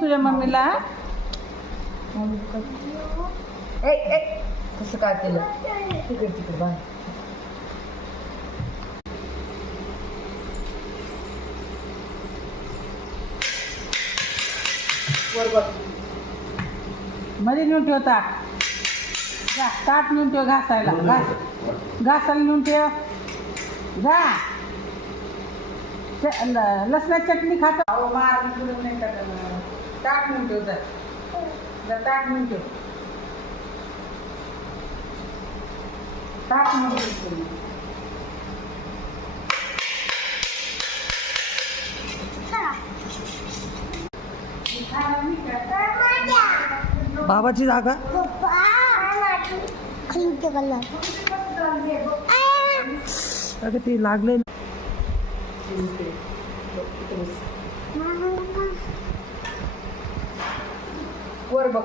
तुझ्या मम्मीला ए ए कसं काय केलं तिकडे तिकडे बाय वर बघ मध्ये नेऊन ठेव ताट जा ताट नेऊन ठेव घासायला घासायला नेऊन ठेव जा लसणाची चटणी खातो अहो मार नाही टाकणार ताट नेऊन ठेव जा ताट नेऊन ठेव ताट नेऊन ठेव बाबाची जागा अगं ते लागले वर बघ